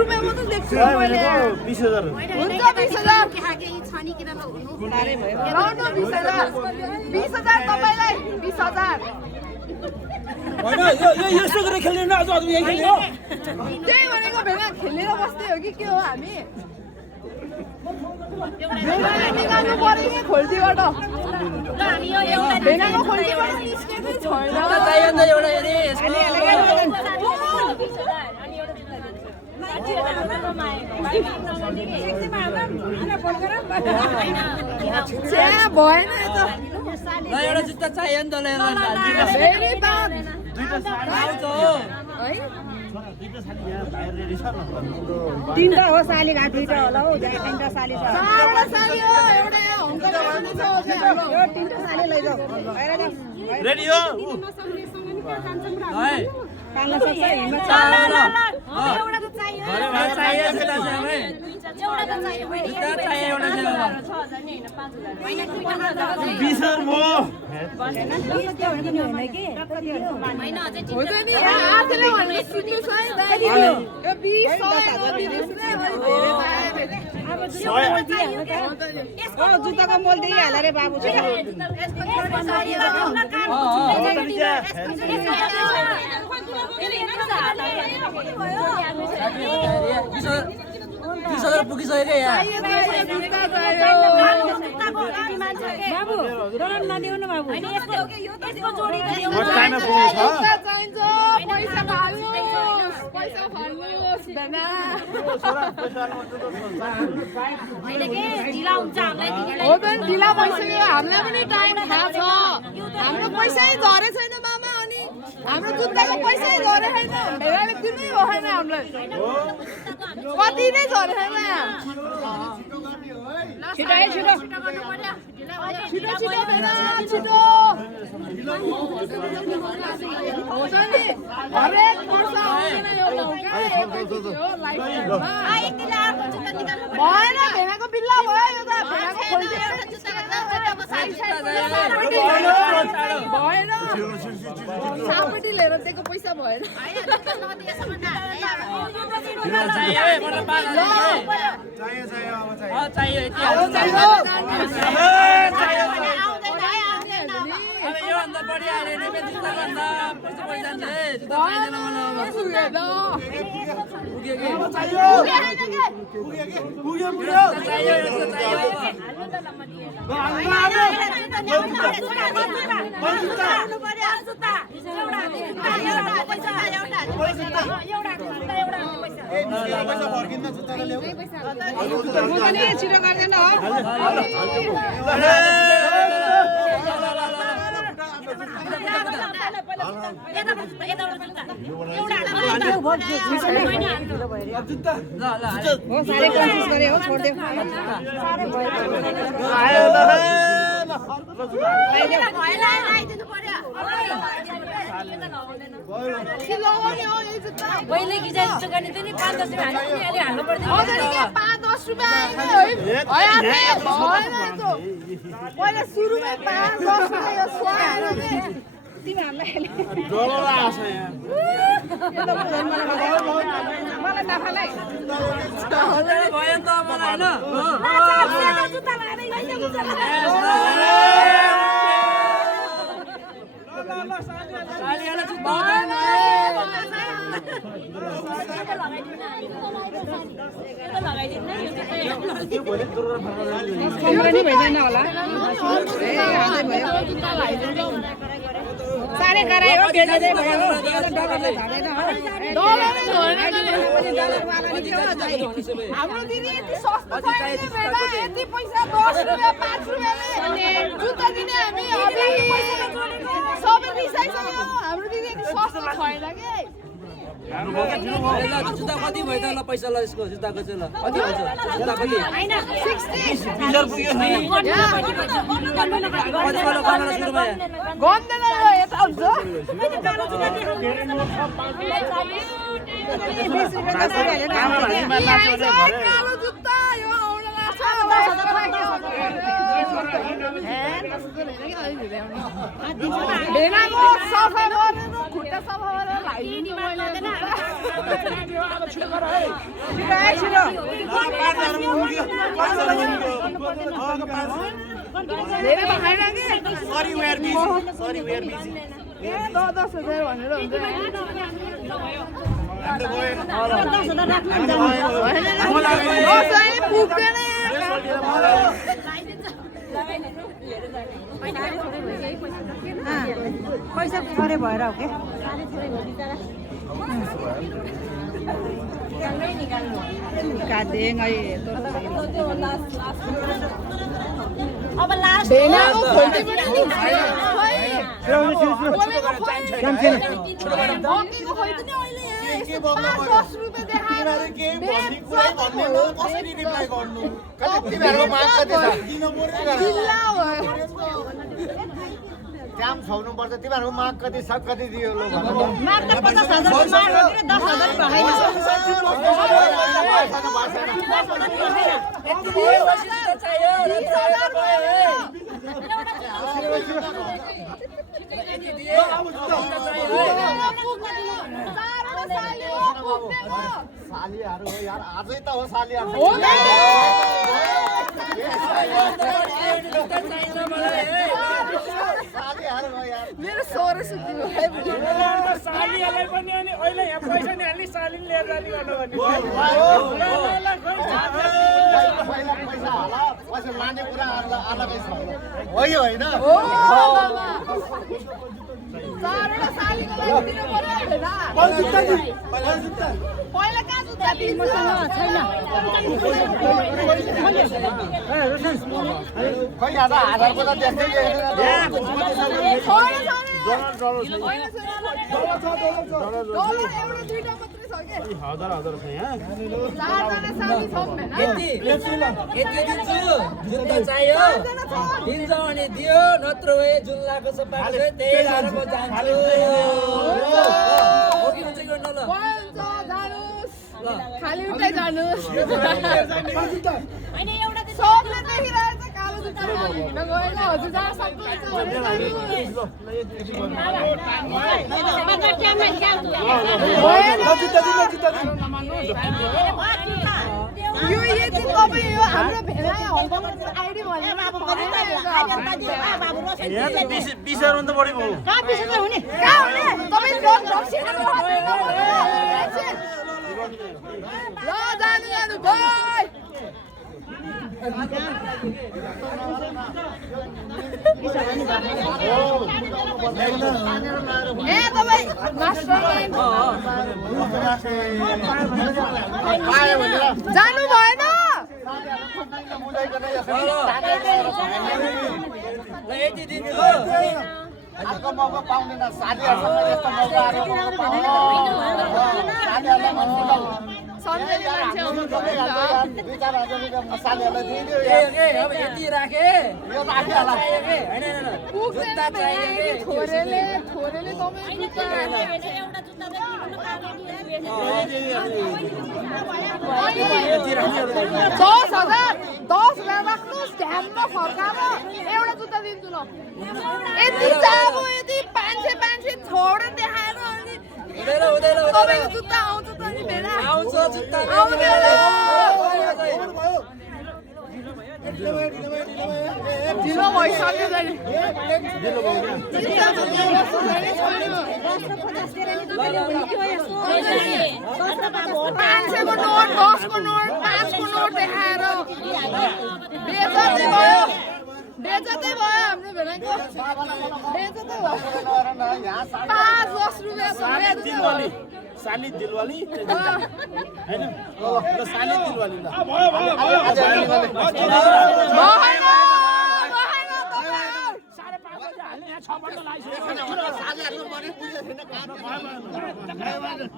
रुपियाँ मात्रै देख्छु मैले 20,000 हुन्छ 20,000 लाउनु 20,000 20,000 तपाईँलाई 20,000 होइन यो यस्तो गरेर खेल्ने न अझ यही खेल्ने हो त्यही भनेको भेना खेलेर बस्दै हो कि के हो हामी भेनाले निकाल्नु पर्यो कि खोल्टीबाट भेनाको खोल्टीबाट निस्केकै छैन चाहियो नि त एउटा हेरी त्यहाँ भएन यता ल एउटा जुत्ता चाहियो नि त फेरि बात आउँछ हो है तीनटा हो साली घाट दुईटा होला हौ तीनटा साली छ चारवटा साली हो एउटा यहाँ हङ्कर पनि छ यो तीनटा साली लैजाऊ रेडी हो है काल्न सक्छ हिँड्न एउटा त चाहियो जुत्ता चाहियो एउटा 20,000 मो हुन्छ नि आफूले भनेको सुन्नु छ है दाइ यो 20,000 जुत्ताको मोल दिइहाल रे बाबु पुगिसक्यो क्या यहाँ बाबु डराउनु नदेऊ न बाबु टाइममा पुग्नु छ चाहिन्छ पैसा फाल्नुहोस् पैसा फाल्नुहोस् भेना हो त नि ढिला भइसक्यो हामीलाई पनि टाइम थाहा छ हाम्रो पैसै झरे छैन मामा अनि हाम्रो जुत्ताको पैसै झरे छैन भेनाले दिनै भएन हामीलाई कति नै झरे छैन छिटो है छिटो छिटो छिटो भेना छिटो हुन्छ नि हरेक वर्ष आउँदैन एउटा हो क्या एकैचोटि हो लाइफमा भएन भेनाको बिल्ला भयो यो त भेनाको भएन सापट्टि लिएर दिएको पैसा भएन योभन्दा बढी हाल्यो भने जुत्ता भन्दा पैसा जान्छ है जुत्ता चाहिँदैन छिटो गर्दैन हो साह्रै कोसिस गरे हो छोड्देऊ पहिले गिजाइस गर्ने त नि 5-10 रुपैयाँ हाल्नु नि अलि हाल्नु पर्दैन 5-10 रुपैयाँ पहिला सुरुमै 5-10 रुपैयाँ स्वाएर तिमीहरूलाई डलर आछ यहाँ मलाई नखालाई भयो नि त मलाई कम्पनी भइदैन होला साह्रै गरायो हो बेच्दै भयो डलरले झरेन हाम्रो दिदी यति सस्तो छैन यति पैसा 10 रुपैयाँ 5 रुपैयाँले जुत्ता दिने हामी सबै रिसाइसक्यो हाम्रो दिदी यति सस्तो छैन के जुत्ता कति भयो त ल पैसा ल यसको जुत्ताको चाहिँ ल कति भन्छ जुत्ता कति 60 गन्दैन यता हुन्छ कालो जुत्ता यो आउन लाग्छ भेनाको सफा गरेर खुट्टा सफा गरेर लाइदिनु मैले धेरै भएन कि sorry we're busy sorry we're busy 10,000 भनेर हुन्छ पुग्दैन पैसा थोरै भएर हो के अब लास्ट भेनाको खोल्टी पनि बङ्कीको खोल्टी नि अहिले यहाँ 5-10 रुपियाँ देखाएर जिल्ला भयो काम छोड्नुपर्छ तिमीहरूको माग कति सब कति दियो लो माग त 50,000 माग 10,000 भएन सालीहरू हो यार आजै त हो सालीहरू सालीहरू हो यार मेरो 16 सुत्ती भयो सालीहरूलाई पनि अनि अहिले यहाँ पैसा नि हाल्ने सालीले लिएर जाने गर्नु भने पहिला पैसा होला पैसा लाने कुरा अलगै छ हो यो होइन चारवटा सालीको लागि दिनु पर्यो भेना पहिला कहाँ जुत्ता दिन्छ खोइ आज हजारको त त्यस्तै हजार छ यहाँ यति दिन्छु जुत्ता चाहियो दिन्छ भने दियो नत्र भए जुन लाको सफा गर्छ त्यही लाएर म जान्छु हो कि हुन्छ कि न ल खाली उठै जानुस् होइन एउटा सबले देखिरहेछ कालो जुत्ता हिँड्न गएन हजुर जहाँ सक्नुहुन्छ भने यो यति तपाईँ यो हाम्रो भेना आइडी भनेर यहाँ त 20 भन्दा बढी भयो कहाँ हुने तपाईँ ल जानु भाइ ए तपाईँ मास्टरमाइन्ड जानु भएन यति दिन्छु अर्को मौका पाउँदैन साथीहरूसँग यस्तो मौका आएको साथीहरूलाई सम्झेली मान्छे आउनुहुन्छ दुई चार हजार रुपियाँ साथीहरूलाई दिइदियो अब यति राखे यो राखिहाल्ला पुग्दैन छोरेले तपाईँ जुत्ता एउटा जुत्ता चाहिँ 10,000 राख्नुहोस् ध्यानमा फर्काएर एउटा जुत्ता दिन्छु ल यति चाबो यति 500 छोड देखाएर अनि तपाईँको जुत्ता आउँछ त नि भेना आउँछ जुत्ता ढिलो भइसक्यो नि को नोट 10 को नोट 5 को नोट देखाएर बेजतै भयो हाम्रो भेनाको बेजतै भयो 5-10 रुपियाँ साली दिलवाली हैन ल साली दिलवाली ल